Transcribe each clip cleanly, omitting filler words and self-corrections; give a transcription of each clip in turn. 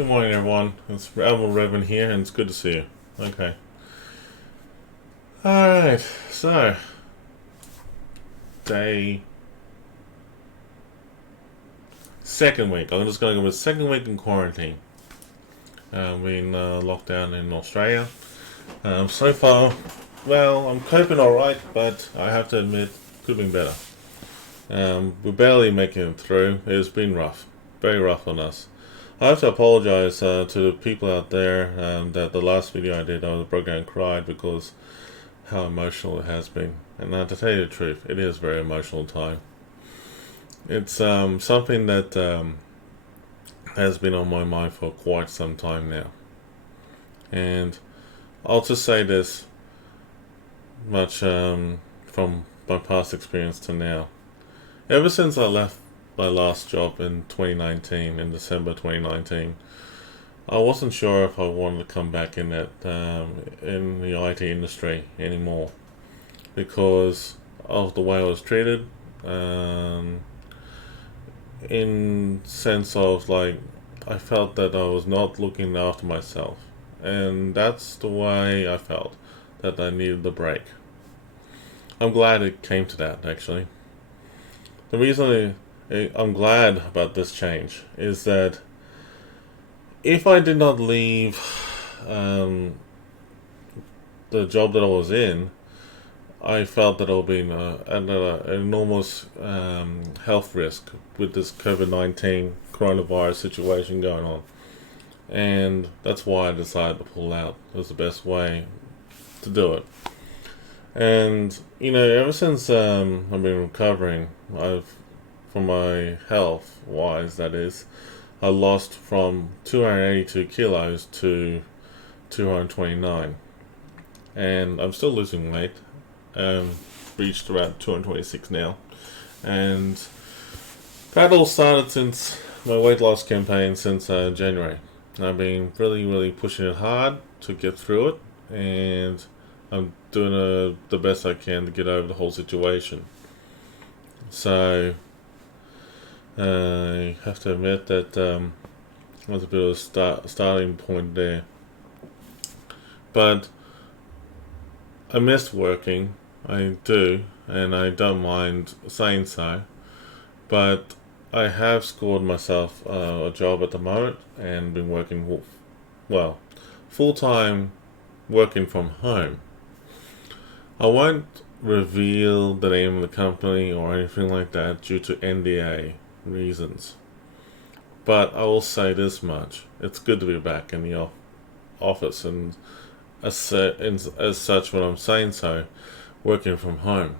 Good morning, everyone. It's Admiral Revan here, and it's good to see you. Okay. Alright, so, day... second week. I'm just going to go with second week in quarantine. We're in lockdown in Australia. So far, well, I'm coping alright, but I have to admit, could have been better. We're barely making it through. It's been rough. Very rough on us. I have to apologize to the people out there that the last video I did, I broke down and cried because how emotional it has been. And to tell you the truth, it is a very emotional time. It's something that has been on my mind for quite some time now. And I'll just say this much from my past experience to now. Ever since I left my last job in 2019, in December 2019, I wasn't sure if I wanted to come back in that in the IT industry anymore because of the way I was treated. In sense of like I felt that I was not looking after myself, and that's the way I felt that I needed the break. I'm glad it came to that actually. The reason I'm glad about this change is that if I did not leave the job that I was in, I felt that I would be at an enormous health risk with this COVID-19 coronavirus situation going on. And that's why I decided to pull out. It was the best way to do it. And, ever since I've been recovering, from my health wise, that is, I lost from 282 kilos to 229. And I'm still losing weight. Reached around 226 now. And that all started since my weight loss campaign since January. I've been really pushing it hard to get through it. And I'm doing the best I can to get over the whole situation. So I have to admit that was a bit of a starting point there. But I miss working. I do, and I don't mind saying so. But I have scored myself a job at the moment and been working, full-time working from home. I won't reveal the name of the company or anything like that due to NDA reasons. But I will say this much. It's good to be back in the office, and as such, when I'm saying so, working from home.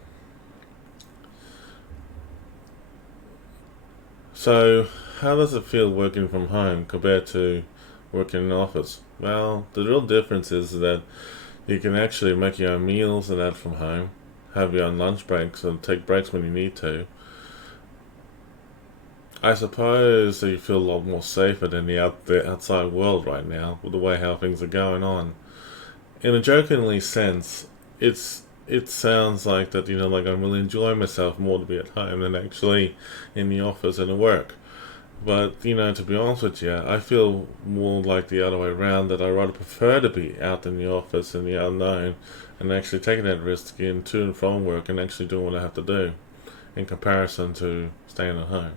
So, how does it feel working from home compared to working in an office? Well, the real difference is that you can actually make your own meals and that from home, have your own lunch breaks and take breaks when you need to. I suppose that you feel a lot more safer than the outside world right now with the way how things are going on. In a jokingly sense, it sounds like that, like I'm really enjoying myself more to be at home than actually in the office and at work. But, to be honest with you, I feel more like the other way around, that I rather prefer to be out in the office in the unknown and actually taking that risk getting to and from work and actually doing what I have to do in comparison to staying at home.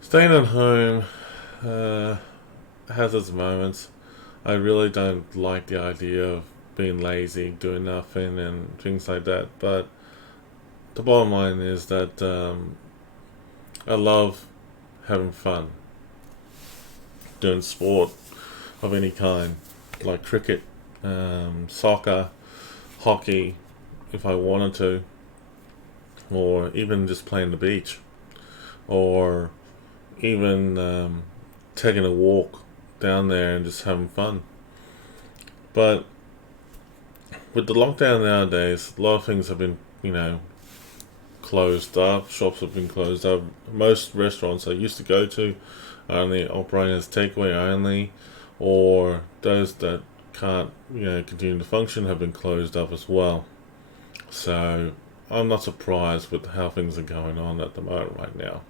Staying at home has its moments. I really don't like the idea of being lazy, doing nothing, and things like that. But the bottom line is that I love having fun, doing sport of any kind, like cricket, soccer, hockey, if I wanted to, or even just playing the beach, or even taking a walk down there and just having fun. But with the lockdown nowadays, a lot of things have been, closed up. Shops have been closed up. Most restaurants I used to go to are only operating as takeaway only, or those that can't, continue to function have been closed up as well. So I'm not surprised with how things are going on at the moment right now.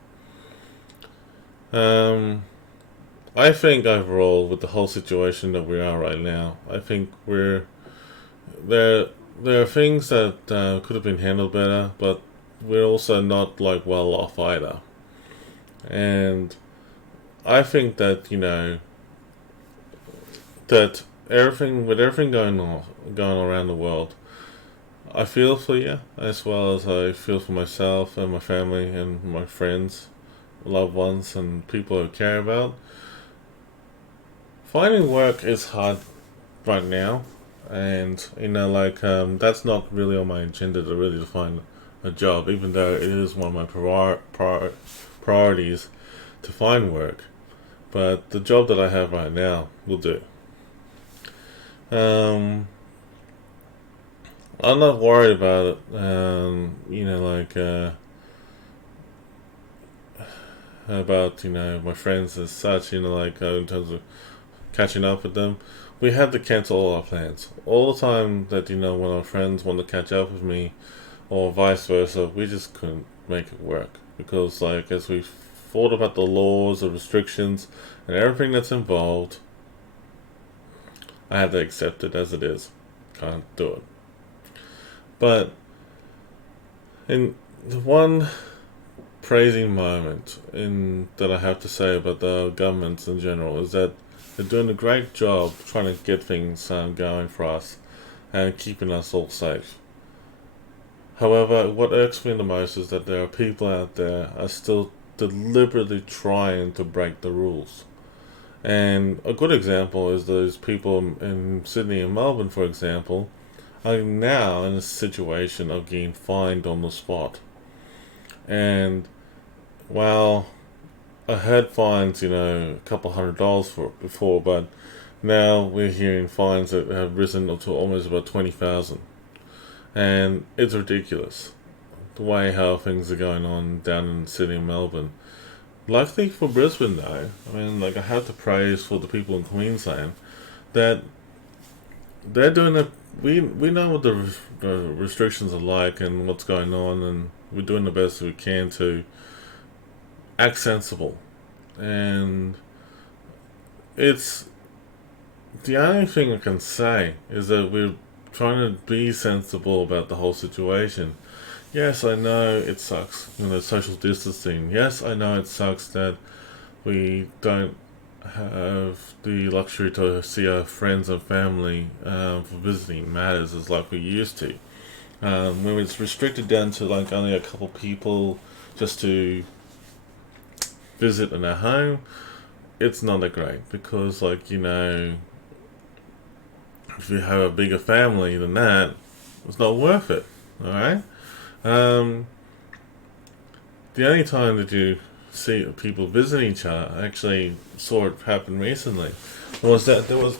Um, I think overall, with the whole situation that we are right now, I think we're there. There are things that could have been handled better, but we're also not like well off either. And I think that that everything with everything going around the world, I feel for you as well as I feel for myself and my family and my friends, loved ones, and people I care about. Finding work is hard right now, and that's not really on my agenda to really find a job, even though it is one of my priorities to find work. But the job that I have right now will do. Um, I'm not worried about it. About my friends as such. In terms of catching up with them. We had to cancel all our plans. All the time that, when our friends want to catch up with me, or vice versa, we just couldn't make it work. Because, as we thought about the laws, the restrictions, and everything that's involved, I had to accept it as it is. Can't do it. But, in the one praising moment that I have to say about the governments in general is that they're doing a great job trying to get things going for us and keeping us all safe. However, what irks me the most is that there are people out there are still deliberately trying to break the rules. And a good example is those people in Sydney and Melbourne, for example, are now in a situation of getting fined on the spot. And while I had fines, a couple $100 for it before, but now we're hearing fines that have risen up to almost about 20,000, and it's ridiculous the way how things are going on down in Sydney and Melbourne. Luckily for Brisbane, though, I have to praise for the people in Queensland that they're doing it. We know what the restrictions are like and what's going on, and we're doing the best we can to act sensible. And it's the only thing I can say is that we're trying to be sensible about the whole situation. Yes, I know it sucks, social distancing. Yes, I know it sucks that we don't have the luxury to see our friends and family for visiting matters as like we used to. When it's restricted down to like only a couple people just to visit in their home, it's not that great because, if you have a bigger family than that, it's not worth it. Alright? The only time that you see people visiting each other, I actually saw it happen recently, was that there was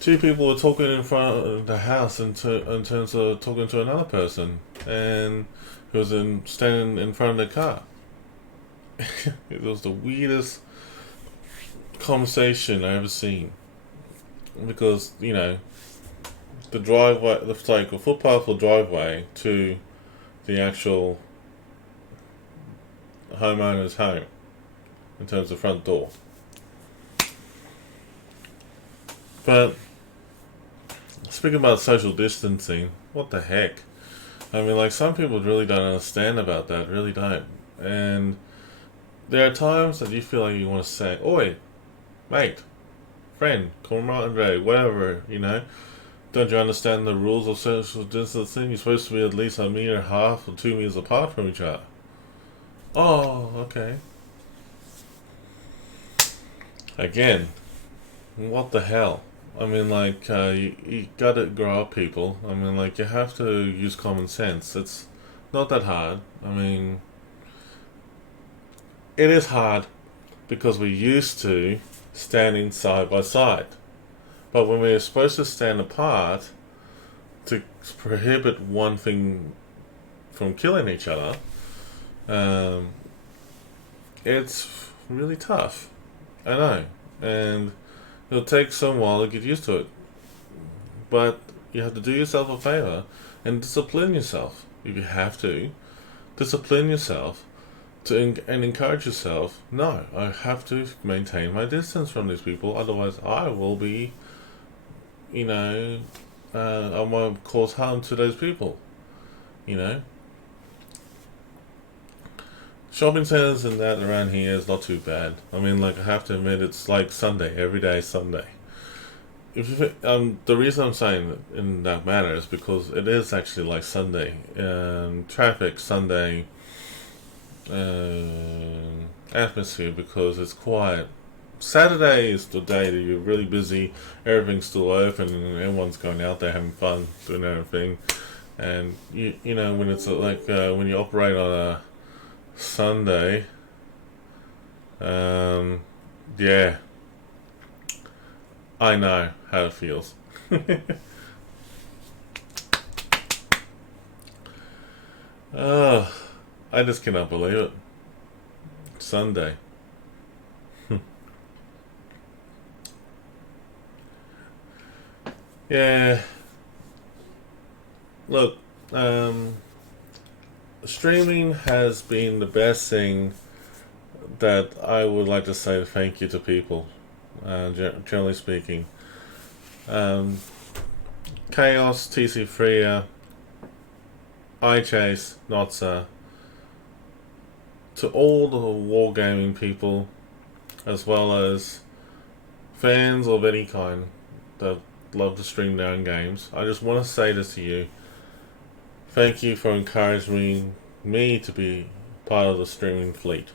two people were talking in front of the house in terms of talking to another person, and who was standing in front of the car. It was the weirdest conversation I ever seen, because the driveway, a footpath or driveway to the actual homeowner's home, in terms of front door. But speaking about social distancing, what the heck? Some people really don't understand about that, really don't. And there are times that you feel like you want to say, "Oi, mate, friend, comrade, whatever, don't you understand the rules of social distancing? You're supposed to be at least 1.5 meters or 2 meters apart from each other." Oh, okay. Again, what the hell? You gotta grow up, people. You have to use common sense. It's not that hard. It is hard because we're used to standing side by side. But when we're supposed to stand apart to prohibit one thing from killing each other, it's really tough. I know. And it'll take some while to get used to it. But you have to do yourself a favor and discipline yourself if you have to discipline yourself and encourage yourself. No, I have to maintain my distance from these people, otherwise I will be, you know, I might cause harm to those people. You know, shopping centers and that around here is not too bad. I mean, like, I have to admit, it's like Sunday, every day is Sunday. If you, the reason I'm saying that in that manner is because it is actually like Sunday, traffic Sunday, atmosphere, because it's quiet. Saturday is the day that you're really busy, everything's still open, and everyone's going out there having fun, doing everything. And you know, when it's like when you operate on a Sunday, yeah, I know how it feels. Oh, I just cannot believe it. Sunday. Yeah, look, streaming has been the best thing that I would like to say thank you to people, generally speaking. Um, Chaos, TC Freya, iChase, Notsa, to all the wargaming people, as well as fans of any kind that love to stream their own games. I just want to say this to you. Thank you for encouraging me to be part of the streaming fleet.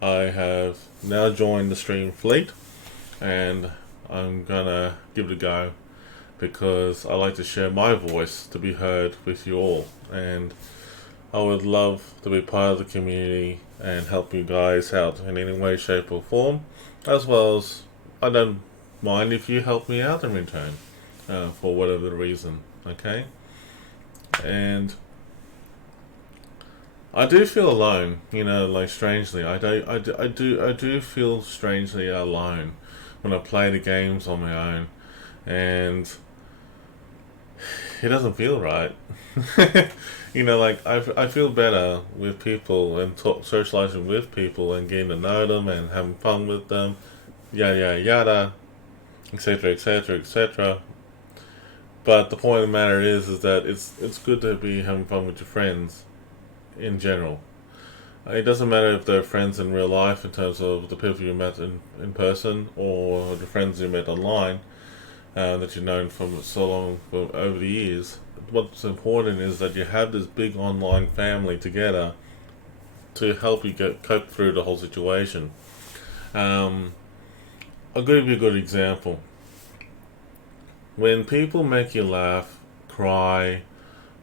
I have now joined the streaming fleet, and I'm gonna give it a go because I like to share my voice to be heard with you all, and I would love to be part of the community and help you guys out in any way, shape, or form, as well as I don't mind if you help me out in return, for whatever the reason. Okay, and I do feel alone, you know, like strangely. I do feel strangely alone when I play the games on my own, and it doesn't feel right. You know, like I feel better with people and socializing with people and getting to know them and having fun with them, yada yada yada, etc. etc. etc. But the point of the matter is that it's good to be having fun with your friends in general. It doesn't matter if they're friends in real life in terms of the people you met in person or the friends you met online, that you've known from so long over the years. What's important is that you have this big online family together to help you cope through the whole situation. I'll give you a good example. When people make you laugh, cry,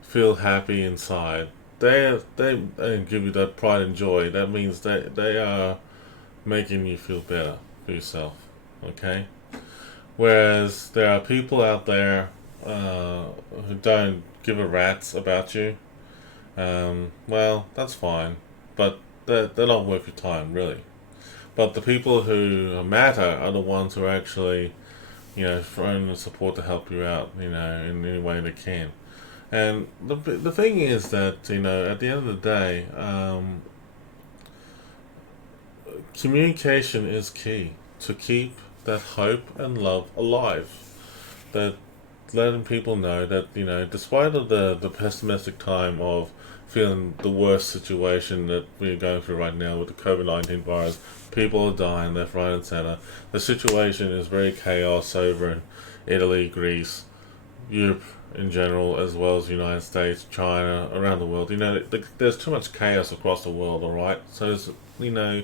feel happy inside, they give you that pride and joy. That means they are making you feel better for yourself. Okay? Whereas there are people out there who don't give a rat's about you. Well, that's fine, but they're not worth your time, really. But the people who matter are the ones who are actually, you know, throwing the support to help you out, you know, in any way they can. And the thing is that, you know, at the end of the day, communication is key to keep that hope and love alive. That letting people know that, you know, despite of the pessimistic time of feeling the worst situation that we're going through right now with the COVID-19 virus, people are dying left, right, and center. The situation is very chaos over in Italy, Greece, Europe in general, as well as the United States, China, around the world. You know, there's too much chaos across the world, alright? So, it's, you know,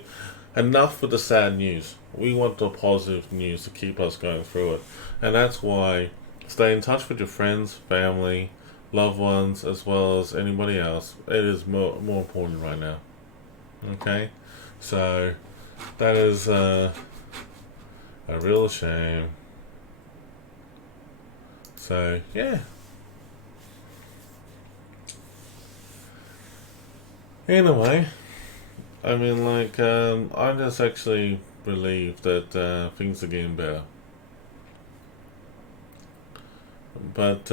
enough with the sad news. We want the positive news to keep us going through it. And that's why stay in touch with your friends, family, loved ones, as well as anybody else. It is more important right now. Okay? So, that is a real shame. So, yeah. Anyway, I mean, like, I'm just actually relieved that things are getting better. But,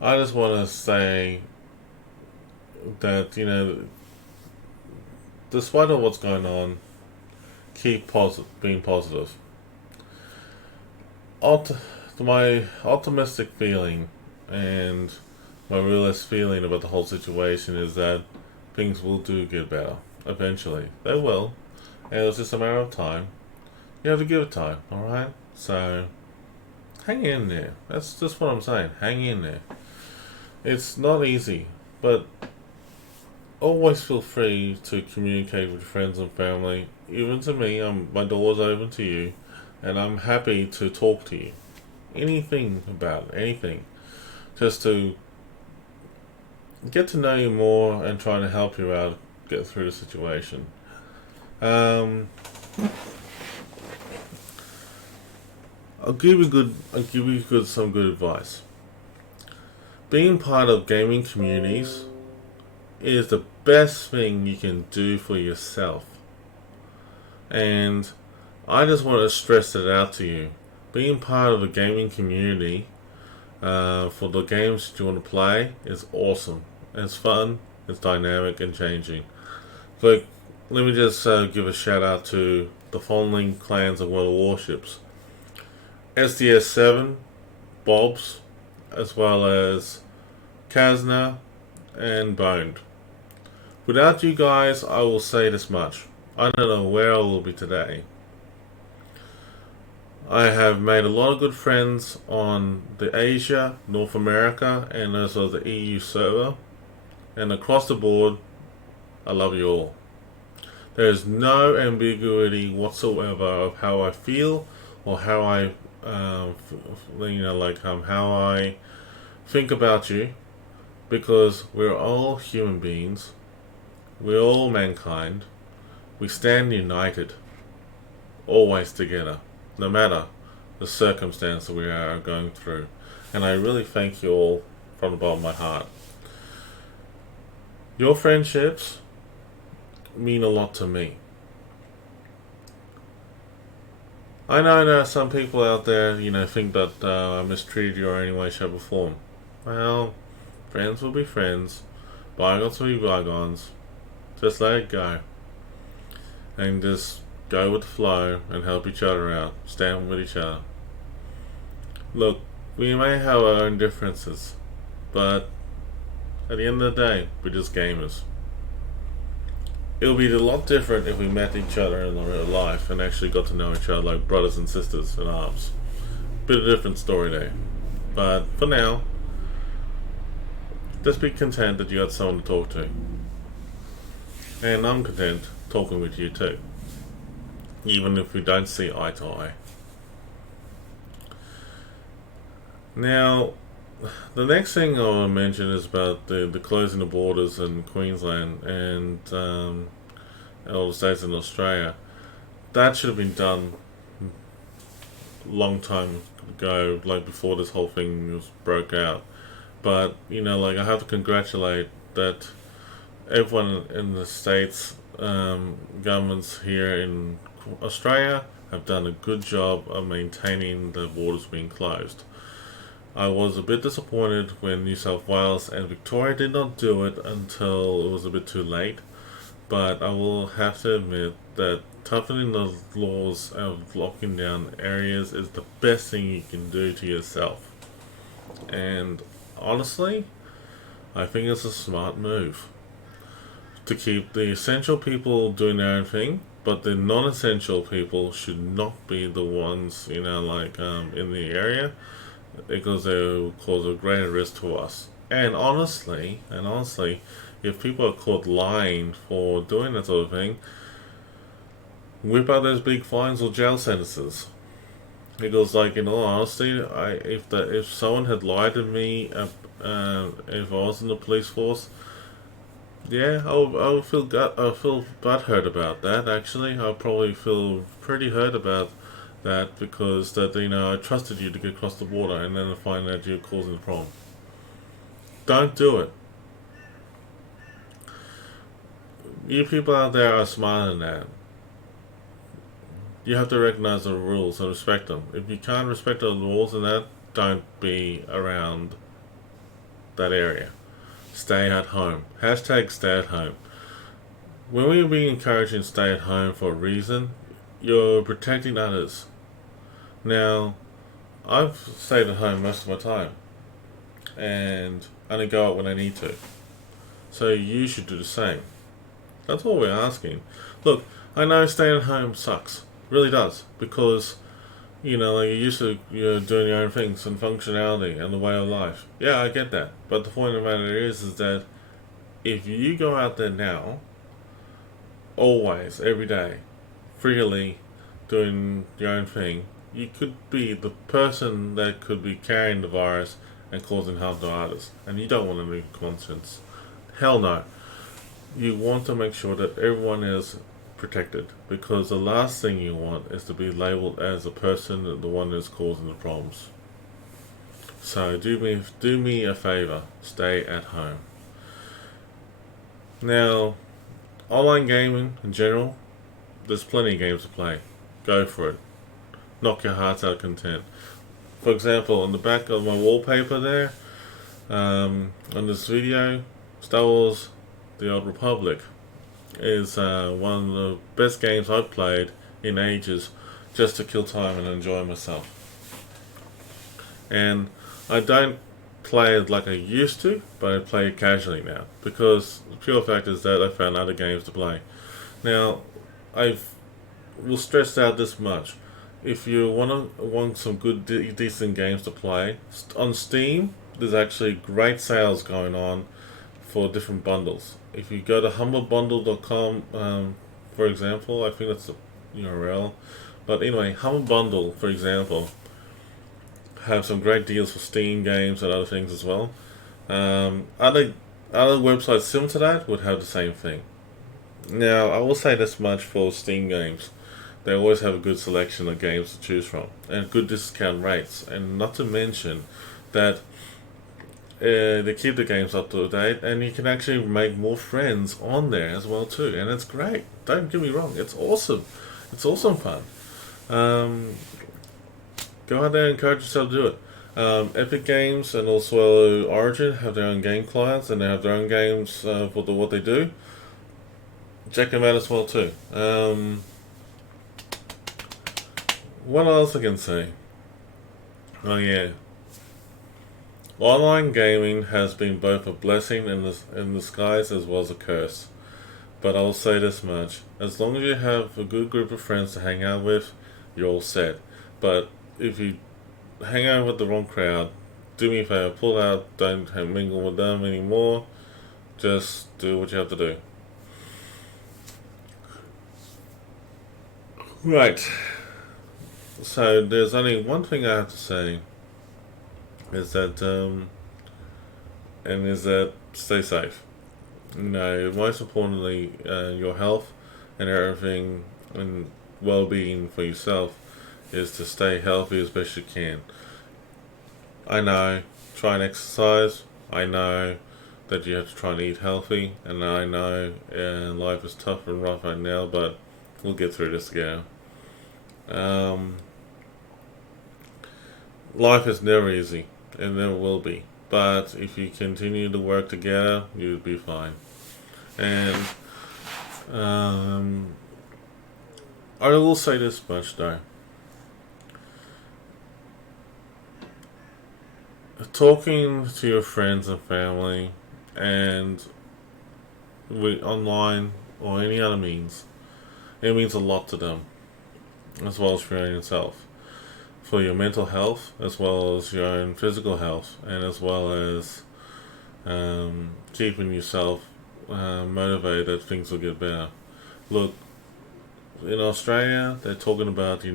I just want to say that, despite of what's going on, keep being positive. Alt- my optimistic feeling and my realist feeling about the whole situation is that things will do get better. Eventually. They will. And it's just a matter of time. You have to give it time, alright? So, hang in there. That's just what I'm saying. Hang in there. It's not easy, but always feel free to communicate with friends and family. Even to me, my door's open to you, and I'm happy to talk to you. Anything about it, anything. Just to get to know you more and try to help you out, get through the situation. I'll give you some good advice. Being part of gaming communities is the best thing you can do for yourself. And I just want to stress it out to you. Being part of a gaming community for the games that you want to play is awesome. It's fun, it's dynamic and changing. Like, let me just give a shout out to the following clans of World of Warships. SDS7, Bobs, as well as CAZNA and BONED. Without you guys, I will say this much. I don't know where I will be today. I have made a lot of good friends on the Asia, North America, and also the EU server. And across the board, I love you all. There is no ambiguity whatsoever of how I feel or how I, how I think about you, because we're all human beings. We're all mankind. We stand united, always together, no matter the circumstance that we are going through. And I really thank you all from the bottom of my heart. Your friendships mean a lot to me. I know there are some people out there, think that I mistreated you or any way, shape, or form. Well, friends will be friends. Bygones will be bygones. Just let it go. And just go with the flow and help each other out. Stand with each other. Look, we may have our own differences, but at the end of the day, we're just gamers. It would be a lot different if we met each other in the real life and actually got to know each other like brothers and sisters in arms. Bit of a different story there. But for now, just be content that you got someone to talk to. And I'm content talking with you too. Even if we don't see eye to eye. Now, the next thing I want to mention is about the closing the borders in Queensland and all the states in Australia. That should have been done a long time ago, like before this whole thing broke out. But, I have to congratulate that everyone in the states, governments here in Australia have done a good job of maintaining the borders being closed. I was a bit disappointed when New South Wales and Victoria did not do it until it was a bit too late, but I will have to admit that toughening the laws of locking down areas is the best thing you can do to yourself. And honestly, I think it's a smart move to keep the essential people doing their own thing, but the non-essential people should not be the ones, in the area, because they will cause a greater risk to us. And honestly, if people are caught lying for doing that sort of thing, whip out those big fines or jail sentences. Because, in all honesty, if someone had lied to me, if I was in the police force, yeah, I would feel butthurt about that. Actually, I'll probably feel pretty hurt about that, because I trusted you to get across the border, and then I find out you're causing the problem. Don't do it. You people out there are smarter than that. You have to recognize the rules and respect them. If you can't respect the rules and that, don't be around that area. Stay at home. Hashtag stay at home. When we're being encouraged to stay at home for a reason, you're protecting others. Now, I've stayed at home most of my time, and only go out when I need to. So you should do the same. That's all we're asking. Look, I know staying at home sucks. Really does. Because, like you're used to doing your own things and functionality and the way of life. Yeah, I get that. But the point of the matter is that if you go out there now, always, every day, freely doing your own thing, you could be the person that could be carrying the virus and causing harm to others. And you don't want to lose conscience. Hell no. You want to make sure that everyone is protected, because the last thing you want is to be labeled as a person, the one that's causing the problems. So do me a favor, stay at home. Now, online gaming in general, there's plenty of games to play. Go for it. Knock your hearts out of content. For example, on the back of my wallpaper there, on this video, Star Wars The Old Republic is one of the best games I've played in ages, just to kill time and enjoy myself. And I don't play it like I used to, but I play it casually now, because the pure fact is that I found other games to play. Now, I will stress out this much. If you want some good, decent games to play, on Steam, there's actually great sales going on for different bundles. If you go to humblebundle.com, for example, I think that's the URL. But anyway, Humble Bundle, for example, have some great deals for Steam games and other things as well. Other websites similar to that would have the same thing. Now, I will say this much for Steam games. They always have a good selection of games to choose from, and good discount rates. And not to mention that they keep the games up to date, and you can actually make more friends on there as well too. And it's great. Don't get me wrong. It's awesome. It's awesome fun. Go out there and encourage yourself to do it. Epic Games and also Origin have their own game clients, and they have their own games for what they do. Check them out as well too. What else I can say? Oh yeah. Online gaming has been both a blessing in disguise as well as a curse. But I'll say this much. As long as you have a good group of friends to hang out with, you're all set. But if you hang out with the wrong crowd, do me a favor, pull out, don't mingle with them anymore. Just do what you have to do. Right. So there's only one thing I have to say, is that stay safe. Most importantly, your health and everything and well-being for yourself is to stay healthy as best you can. I know, try and exercise. I know that you have to try and eat healthy, and I know life is tough and rough right now, but we'll get through this together. Life is never easy, and never will be. But if you continue to work together, you'll be fine. And I will say this much though. Talking to your friends and family and online or any other means, it means a lot to them, as well as for yourself. For your mental health, as well as your own physical health, and as well as keeping yourself motivated that things will get better. Look, in Australia, they're talking about 3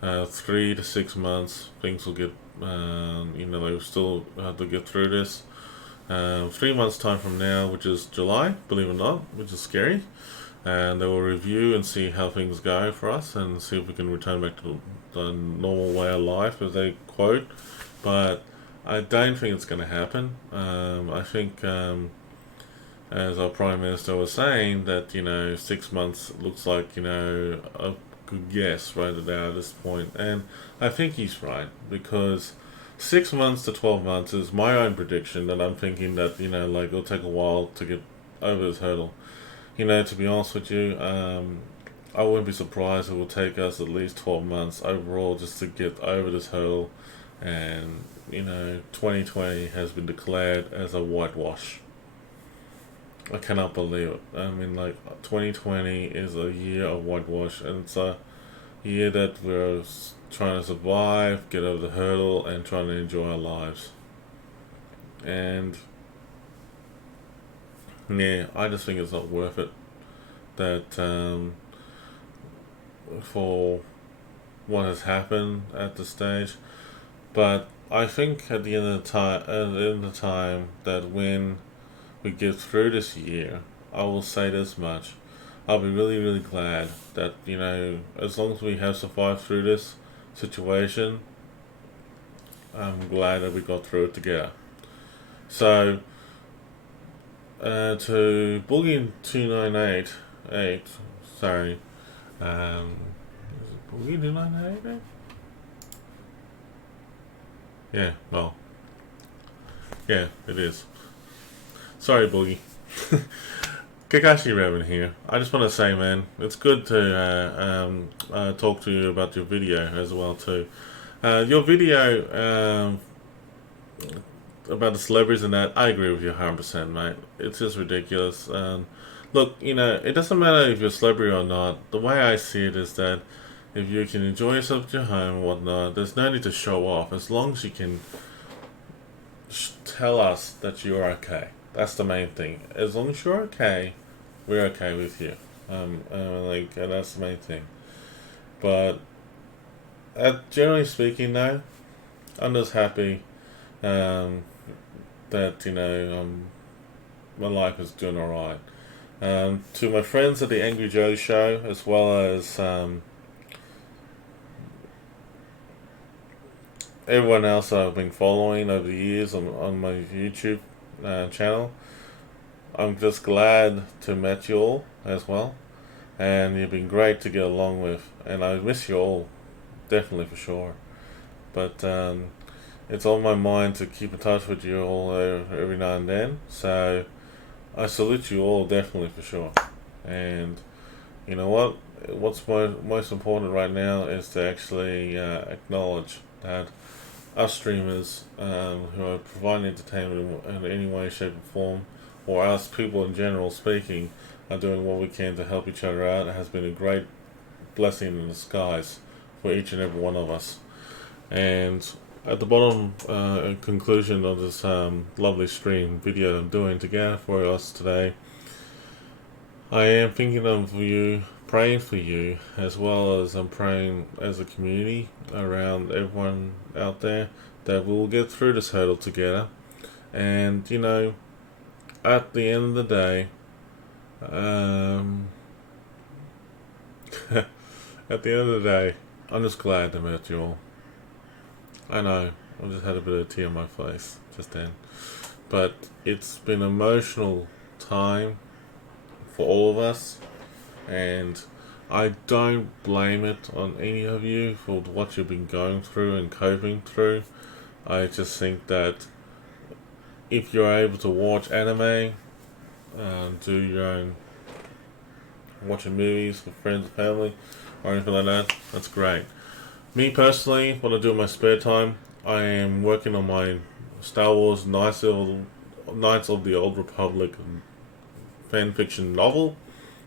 to 6 months things will get. They still have to get through this. 3 months time from now, which is July, believe it or not, which is scary. And they will review and see how things go for us, and see if we can return back to the normal way of life, as they quote. But I don't think it's going to happen. I think, as our Prime Minister was saying, that 6 months looks like a good guess right now at this point. And I think he's right, because 6 months to 12 months is my own prediction, that I'm thinking that, like, it'll take a while to get over this hurdle. To be honest with you, I wouldn't be surprised if it will take us at least 12 months overall just to get over this hurdle. And, 2020 has been declared as a whitewash. I cannot believe it. I mean, like, 2020 is a year of whitewash, and it's a year that we're trying to survive, get over the hurdle, and trying to enjoy our lives. And yeah, I just think it's not worth it. That for what has happened at this stage, but I think at the end of the time, that when we get through this year, I will say this much: I'll be really, really glad that, as long as we have survived through this situation, I'm glad that we got through it together. So, to Boogie 2988, sorry, is it Boogie 2988? Yeah, well, yeah, it is. Sorry, Boogie. Kakashi Revan here. I just want to say, man, it's good to talk to you about your video as well too. Your video about the celebrities and that, I agree with you 100%, mate. It's just ridiculous. Look, it doesn't matter if you're a celebrity or not. The way I see it is that if you can enjoy yourself at your home and whatnot, there's no need to show off. As long as you can tell us that you're okay. That's the main thing. As long as you're okay, we're okay with you. And that's the main thing. But generally speaking, though, I'm just happy that my life is doing alright. To my friends at the Angry Joe Show, as well as everyone else I've been following over the years on my YouTube channel, I'm just glad to meet you all as well, and you've been great to get along with, and I miss you all, definitely, for sure. But it's on my mind to keep in touch with you all every now and then, so I salute you all, definitely, for sure. And you know what? What's most important right now is to actually acknowledge that us streamers who are providing entertainment in any way, shape, or form, or us people in general speaking, are doing what we can to help each other out. It has been a great blessing in disguise for each and every one of us. And at the bottom conclusion of this lovely stream video I'm doing together for us today, I am thinking of you, praying for you, as well as I'm praying as a community around everyone out there that we'll get through this hurdle together. And at the end of the day, at the end of the day, I'm just glad to meet you all. I know, I just had a bit of a tear on my face just then. But it's been an emotional time for all of us, and I don't blame it on any of you for what you've been going through and coping through. I just think that if you're able to watch anime, do your own watching movies with friends and family or anything like that, that's great. Me personally, what I do in my spare time, I am working on my Star Wars Knights of the Old Republic fanfiction novel.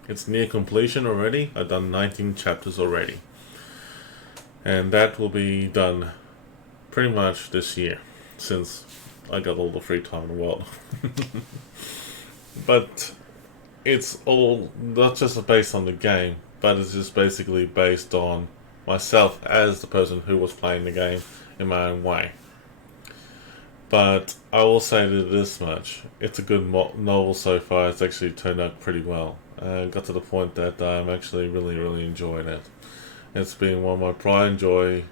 It's near completion already. I've done 19 chapters already. And that will be done pretty much this year, since I got all the free time in the world. But it's all not just based on the game, but it's just basically based on myself as the person who was playing the game in my own way. But I will say this much: it's a good novel so far. It's actually turned out pretty well. Got to the point that I'm actually really, really enjoying it. It's been one of my pride and joy,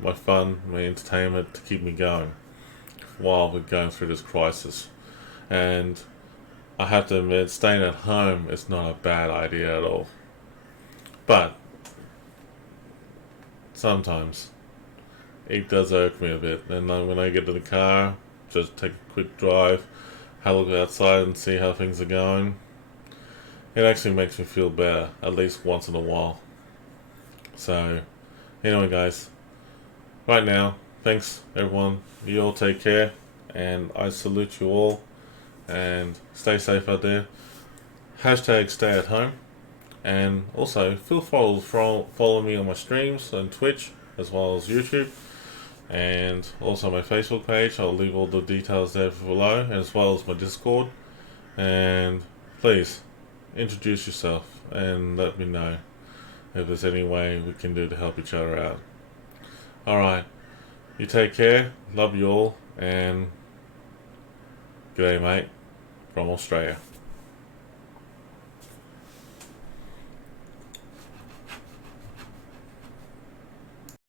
my fun, my entertainment to keep me going while we're going through this crisis. And I have to admit, staying at home is not a bad idea at all. But sometimes it does irk me a bit. And when I get to the car, just take a quick drive, have a look outside and see how things are going. It actually makes me feel better, at least once in a while. So, anyway guys, right now, thanks everyone. You all take care, and I salute you all, and stay safe out there. Hashtag stay at home. And also, feel free to follow me on my streams on Twitch as well as YouTube, and also my Facebook page. I'll leave all the details there below, as well as my Discord. And please introduce yourself and let me know if there's any way we can do to help each other out. Alright, you take care, love you all, and g'day mate from Australia.